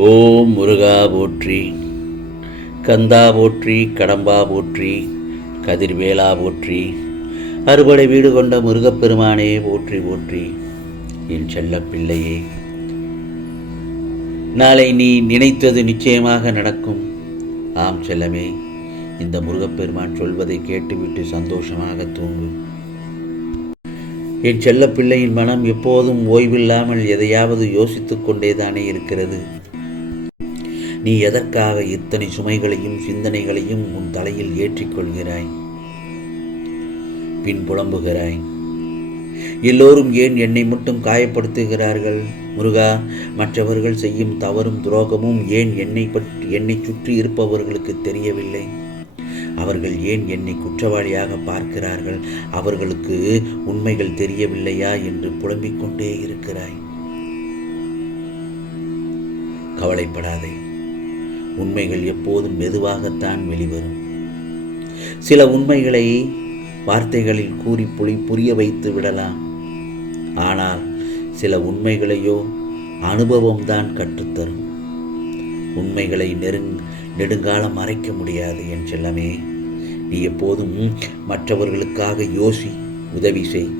ஓம் முருகா போற்றி, கந்தா போற்றி, கடம்பா போற்றி, கதிர்வேலா போற்றி, அறுபடை வீடு கொண்ட முருகப்பெருமானே போற்றி போற்றி. என் செல்ல பிள்ளையே, நாளை நீ நினைத்தது நிச்சயமாக நடக்கும். ஆம் செல்லமே, இந்த முருகப்பெருமான் சொல்வதை கேட்டுவிட்டு சந்தோஷமாக தூங்கு. என் செல்ல பிள்ளையின் மனம் எப்போதும் ஓய்வில்லாமல் எதையாவது யோசித்துக் கொண்டேதானே இருக்கிறது. நீ எதற்காக இத்தனை சுமைகளையும் சிந்தனைகளையும் உன் தலையில் ஏற்றிக்கொள்கிறாய்? பின் புலம்புகிறாய். எல்லோரும் ஏன் என்னை மட்டும் காயப்படுத்துகிறார்கள்? முருகா, மற்றவர்கள் செய்யும் தவறும் துரோகமும் ஏன் என்னை சுற்றி இருப்பவர்களுக்கு தெரியவில்லை? அவர்கள் ஏன் என்னை குற்றவாளியாக பார்க்கிறார்கள்? அவர்களுக்கு உண்மைகள் தெரியவில்லையா என்று புலம்பிக் கொண்டே இருக்கிறாய். கவலைப்படாதே, உண்மைகள் எப்போதும் மெதுவாகத்தான் வெளிவரும். சில உண்மைகளை வார்த்தைகளில் கூறி புரிய வைத்து விடலாம். ஆனால் சில உண்மைகளையோ அனுபவம்தான் கற்றுத்தரும். உண்மைகளை நெடுங்காலம் மறைக்க முடியாது என் செல்லமே. நீ எப்போதும் மற்றவர்களுக்காக யோசி, உதவி செய்,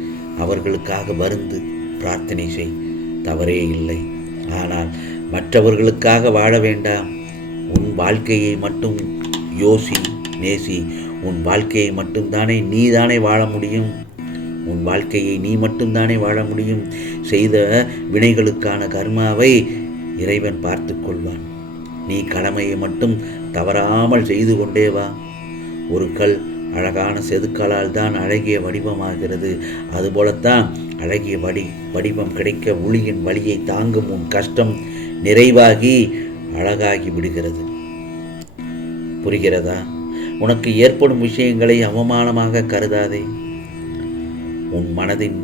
அவர்களுக்காக வருந்து பிரார்த்தனை செய், தவறே இல்லை. ஆனால் மற்றவர்களுக்காக வாழ வேண்டாம். உன் வாழ்க்கையை மட்டும் யோசி, நேசி. உன் வாழ்க்கையை மட்டும்தானே நீதானே வாழ முடியும். உன் வாழ்க்கையை நீ மட்டும்தானே வாழ முடியும். செய்த வினைகளுக்கான கர்மாவை இறைவன் பார்த்து கொள்வான். நீ கடமையை மட்டும் தவறாமல் செய்து கொண்டே வா. ஒரு கல் அழகான செதுக்கலால் தான் அழகிய வடிவமாகிறது. அதுபோலத்தான் அழகிய வடிவம் கிடைக்க ஒளியின் வழியை தாங்கும் உன் கஷ்டம் நிறைவாகி அழகாகி விடுகிறது. புரிகிறதா? உனக்கு ஏற்படும் விஷயங்களை அவமானமாக கருதாதே. உன் மனதின்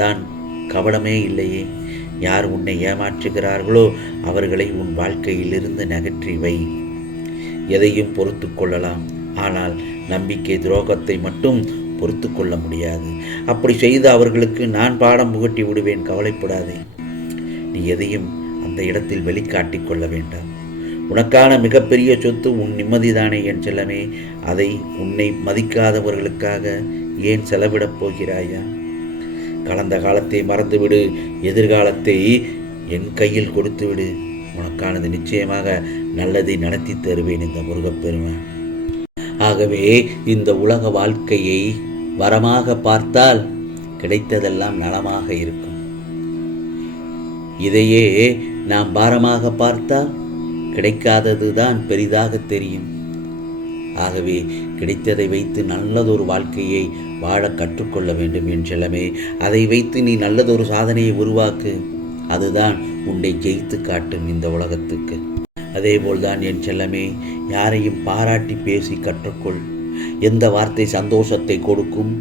தான் கவனமே இல்லையே. யார் உன்னை ஏமாற்றுகிறார்களோ அவர்களை உன் வாழ்க்கையிலிருந்து நகற்றி வை. எதையும் பொறுத்து கொள்ளலாம், ஆனால் நம்பிக்கை துரோகத்தை மட்டும் பொறுத்து கொள்ள முடியாது. அப்படி செய்து அவர்களுக்கு நான் பாடம் புகட்டி விடுவேன். கவலைப்படாதே. நீ எதையும் அந்த இடத்தில் வெளிக்காட்டிக் கொள்ள வேண்டாம். உனக்கான மிகப்பெரிய சொத்து உன் நிம்மதிதானே என் செல்லமே. அதை உன்னை மதிக்காதவர்களுக்காக ஏன் செலவிடப் போகிறாயா? கடந்த காலத்தை மறந்துவிடு, எதிர்காலத்தை என் கையில் கொடுத்துவிடு. உனக்கானது நிச்சயமாக நல்லதை நடத்தி தருவேன் இந்த முருகப்பெருமான். ஆகவே இந்த உலக வாழ்க்கையை வரமாக பார்த்தால் கிடைத்ததெல்லாம் நலமாக இருக்கும். இதையே நாம் பாரமாக பார்த்தால் கிடைக்காதது தான் பெரிதாக தெரியும். ஆகவே கிடைத்ததை வைத்து நல்லதொரு வாழ்க்கையை வாழ கற்றுக்கொள்ள வேண்டும் என் செல்லமே. அதை வைத்து நீ நல்லதொரு சாதனையை உருவாக்கு. அதுதான் உன்னை ஜெயித்து காட்டும் இந்த உலகத்துக்கு. அதேபோல்தான் என் செல்லமே, யாரையும் பாராட்டி பேசி கற்றுக்கொள். எந்த வார்த்தை சந்தோஷத்தை கொடுக்கும்,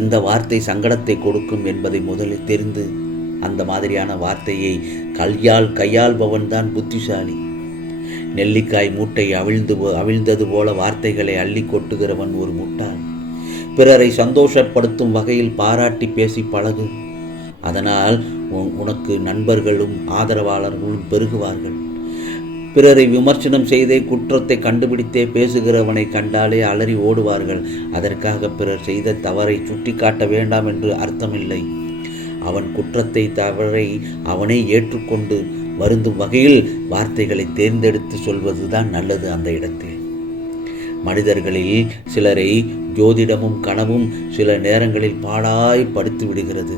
எந்த வார்த்தை சங்கடத்தை கொடுக்கும் என்பதை முதலில் தெரிந்து அந்த மாதிரியான வார்த்தையை கையாள்பவன் தான் புத்திசாலி. நெல்லிக்காய் மூட்டை அவிழ்ந்தது போல வார்த்தைகளை அள்ளி கொட்டுகிறவன் ஒரு முட்டாள். பிறரை சந்தோஷப்படுத்தும் வகையில் பாராட்டி பேசி பழகு. அதனால் உனக்கு நண்பர்களும் ஆதரவாளர்களும் பெருகுவார்கள். பிறரை விமர்சனம் செய்தே குற்றத்தை கண்டுபிடித்தே பேசுகிறவனை கண்டாலே அலறி ஓடுவார்கள். அதற்காக பிறர் செய்த தவறை சுட்டி காட்ட வேண்டாம் என்று அர்த்தமில்லை. அவன் குற்றத்தை தவறை அவனை ஏற்றுக்கொண்டு வருந்தும் வகையில் வார்த்தைகளை தேர்ந்தெடுத்து சொல்வதுதான் நல்லது. அந்த இடத்தில் மனிதர்களில் சிலரை ஜோதிடமும் கனவும் சில நேரங்களில் பாடாய்படுத்தி விடுகிறது.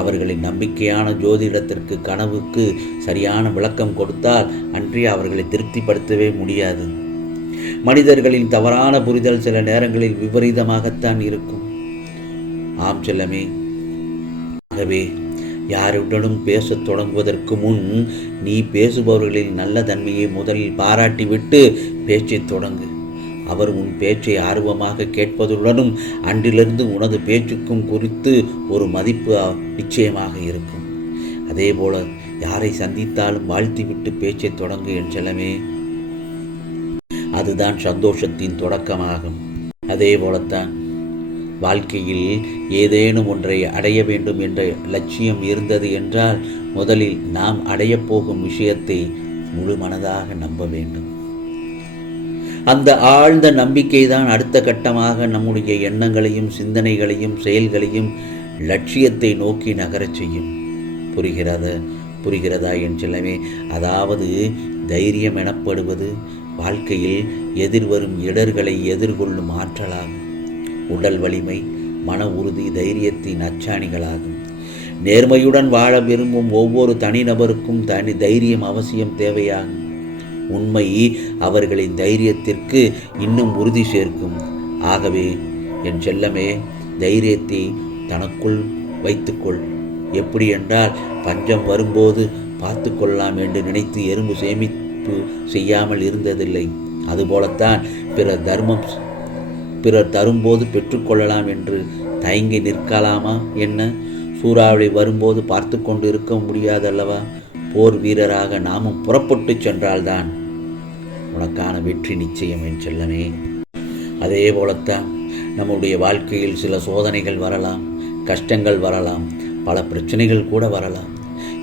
அவர்களின் நம்பிக்கையான ஜோதிடத்திற்கு கனவுக்கு சரியான விளக்கம் கொடுத்தால் அன்றே அவர்களை திருப்திப்படுத்தவே முடியாது. மனிதர்களின் தவறான புரிதல் சில நேரங்களில் விபரீதமாகத்தான் இருக்கும். ஆம் செல்லமே. ஆகவே யாருடனும் பேசத் தொடங்குவதற்கு முன் நீ பேசுபவர்களின் நல்ல தன்மையை முதலில் பாராட்டிவிட்டு பேச்சை தொடங்கு. அவர் உன் பேச்சை ஆர்வமாக கேட்பதுடனும் அன்றிலிருந்து உனது பேச்சுக்கும் குறித்து ஒரு மதிப்பு நிச்சயமாக இருக்கும். அதேபோல யாரை சந்தித்தாலும் வாழ்த்திவிட்டு பேச்சை தொடங்கு என் செல்லமே. அதுதான் சந்தோஷத்தின் தொடக்கமாகும். அதே போலத்தான் வாழ்க்கையில் ஏதேனும் ஒன்றை அடைய வேண்டும் என்ற லட்சியம் இருந்தது என்றால் முதலில் நாம் அடையப் போகும் விஷயத்தை முழு மனதாக நம்ப வேண்டும். அந்த ஆழ்ந்த நம்பிக்கை தான் அடுத்த கட்டமாக நம்முடைய எண்ணங்களையும் சிந்தனைகளையும் செயல்களையும் லட்சியத்தை நோக்கி நகரச் செய்யும். புரிகிறதா என் செல்லமே? அதாவது தைரியம் எனப்படுவது வாழ்க்கையில் எதிர்வரும் இடர்களை எதிர்கொள்ளும் ஆற்றலாகும். உடல் வலிமை, மன உறுதி தைரியத்தின் அச்சாணிகளாகும். நேர்மையுடன் வாழ விரும்பும் ஒவ்வொரு தனிநபருக்கும் தைரியம் அவசியம் தேவையாகும். உண்மை அவர்களின் தைரியத்திற்கு இன்னும் உறுதி சேர்க்கும். ஆகவே என் செல்லமே, தைரியத்தை தனக்குள் வைத்துக்கொள். எப்படி என்றால், பஞ்சம் வரும்போது பார்த்து கொள்ளலாம் என்று நினைத்து எறும்பு சேமிப்பு செய்யாமல் இருந்ததில்லை. அதுபோலத்தான் பிறர் தரும்போது பெற்றுக்கொள்ளலாம் என்று தயங்கி நிற்கலாமா என்ன? சூறாவளி வரும்போது பார்த்து கொண்டு இருக்க முடியாதல்லவா? போர் வீரராக நாமும் புறப்பட்டு சென்றால்தான் உனக்கான வெற்றி நிச்சயம் என் செல்லமே. அதே போலத்தான் நம்முடைய வாழ்க்கையில் சில சோதனைகள் வரலாம், கஷ்டங்கள் வரலாம், பல பிரச்சனைகள் கூட வரலாம்,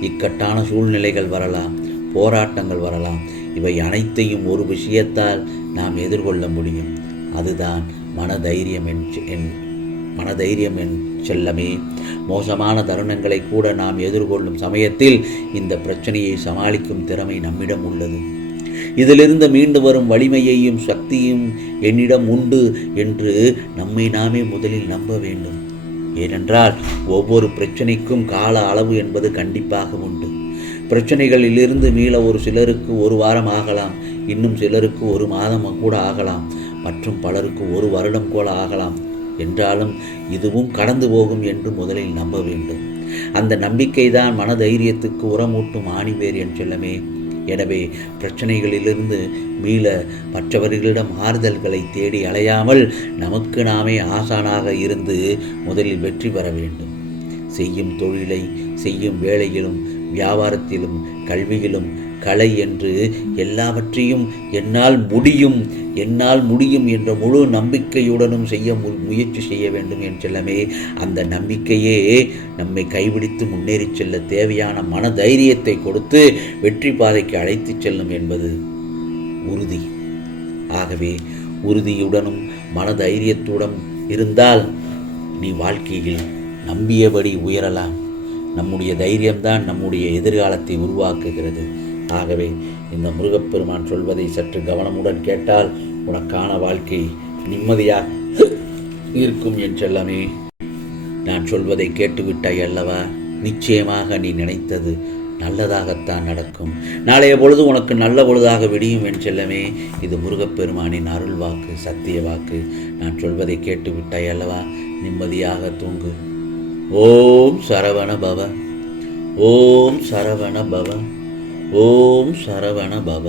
இக்கட்டான சூழ்நிலைகள் வரலாம், போராட்டங்கள் வரலாம். இவை அனைத்தையும் ஒரு விஷயத்தால் நாம் எதிர்கொள்ள முடியும். அதுதான் மனதைரியம் என் செல்லமே. மோசமான தருணங்களை கூட நாம் எதிர்கொள்ளும் சமயத்தில் இந்த பிரச்சனையை சமாளிக்கும் திறமை நம்மிடம் உள்ளது. இதிலிருந்து மீண்டு வரும் வலிமையையும் சக்தியும் என்னிடம் உண்டு என்று நம்மை நாமே முதலில் நம்ப வேண்டும். ஏனென்றால் ஒவ்வொரு பிரச்சனைக்கும் கால அளவு என்பது கண்டிப்பாக உண்டு. பிரச்சனைகளிலிருந்து மீள ஒரு சிலருக்கு 1 வாரம் ஆகலாம், இன்னும் சிலருக்கு 1 மாதம் கூட ஆகலாம், மற்றும் பலருக்கு 1 வருடம் கூட ஆகலாம். என்றாலும் இதுவும் கடந்து போகும் என்று முதலில் நம்ப வேண்டும். அந்த நம்பிக்கை தான் மனதைரியத்துக்கு உரமூட்டும் ஆணிவேர் என் செல்லமே. எனவே பிரச்சனைகளிலிருந்து மீள மற்றவர்களிடம் ஆறுதல்களை தேடி அலையாமல் நமக்கு நாமே ஆசானாக இருந்து முதலில் வெற்றி பெற வேண்டும். செய்யும் தொழிலை, செய்யும் வேலையிலும், வியாபாரத்திலும், கல்வியிலும், கலை என்று எல்லாவற்றையும் என்னால் முடியும் என்ற முழு நம்பிக்கையுடனும் செய்ய முயற்சி செய்ய வேண்டும் என் செல்லமே. அந்த நம்பிக்கையே நம்மை கைபிடித்து முன்னேறி செல்ல தேவையான மன தைரியத்தை கொடுத்து வெற்றி பாதைக்கு அழைத்து செல்லும் என்பது உறுதி. ஆகவே உறுதியுடனும் மன தைரியத்துடன் இருந்தால் நீ வாழ்க்கையில் நம்பியபடி உயரலாம். நம்முடைய தைரியம்தான் நம்முடைய எதிர்காலத்தை உருவாக்குகிறது. ஆகவே இந்த முருகப்பெருமான் சொல்வதை சற்று கவனமுடன் கேட்டால் உனக்கான வாழ்க்கை நிம்மதியாக இருக்கும் என் செல்லமே. நான் சொல்வதை கேட்டுவிட்டாய் அல்லவா? நிச்சயமாக நீ நினைத்தது நல்லதாகத்தான் நடக்கும். நாளைய பொழுது உனக்கு நல்ல பொழுதாக விடியும் என் செல்லமே. இது முருகப்பெருமானின் அருள் வாக்கு, சத்திய வாக்கு. நான் சொல்வதை கேட்டுவிட்டாய் அல்லவா? நிம்மதியாக தூங்கு. ஓம் சரவண பவ, ஓம் சரவண பவ, ஓம் சரவண பவ.